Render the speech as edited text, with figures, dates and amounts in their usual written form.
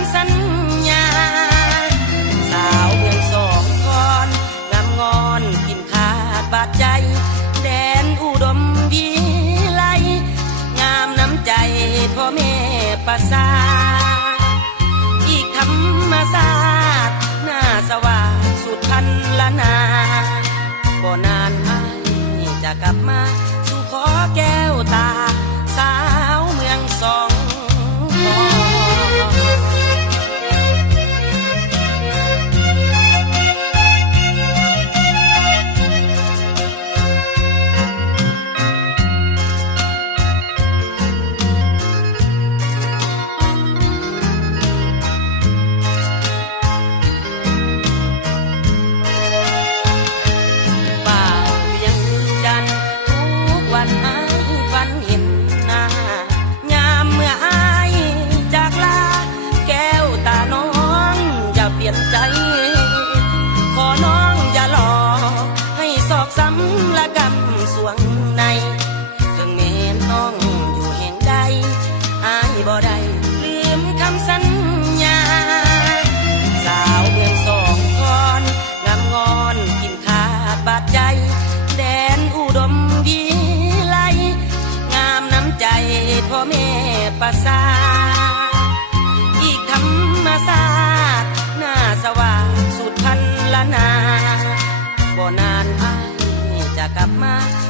ำสัญญาสาวเมืองสองคอนงามงอนกินขาดบาดใจแดนอุดมวิไลงามน้ำใจพ่อแม่ประสาอีกธรรมศาสตร์หน้าสว่างสุดพันละนาบ่นานอ้ายจะกลับมาสู่ขอแก้วตาสาวเมืองสองคอนใจขอน้องอย่าหลอกให้ศอกซ้ำละกำสวงในถึงแม้น้องอยู่แห่งใดอายบ่ได้ลืมคำสัญญาสาวเมืองสองคอนงามงอนกินขาดบาดใจแดนอุดมวิไลงามน้ำใจพ่อแม่ประสาอีกธรรมศาสตร์หน้าสว่างสุดพันละนาบ่นานอ้ายจะกลับมา